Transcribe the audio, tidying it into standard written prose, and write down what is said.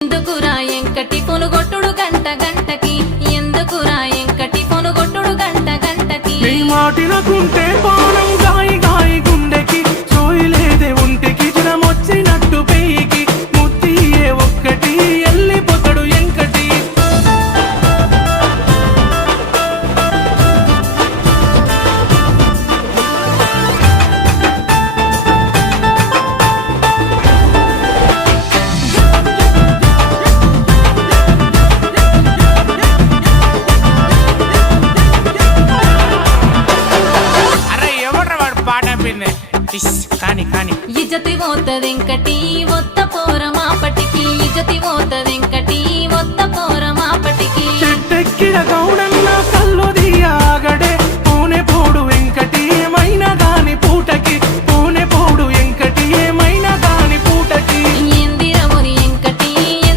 ఎందుకురా ఎంకటి పొనుగొట్టుడు గంట గంటకి ఎందుకురా ఎంకటి పొనుగొట్టుడు గంట గంటకి నీ మాటినకుంటే పానం గాయి గాయి గుండెకి సోయిలేదే ఒంటికి జ్వరమొచ్చినట్టు పెయికి ముత్తియే ఒక్కటి ఎల్లిపోతాడు ఎంకటి కాని కాని ఇజ్జతి పోతదెంకటి ఒత్త పోరమాపటికి ఇజ్జతి పోతదెంకటి ఒత్త పోరమాపటికి చెట్టెక్కిన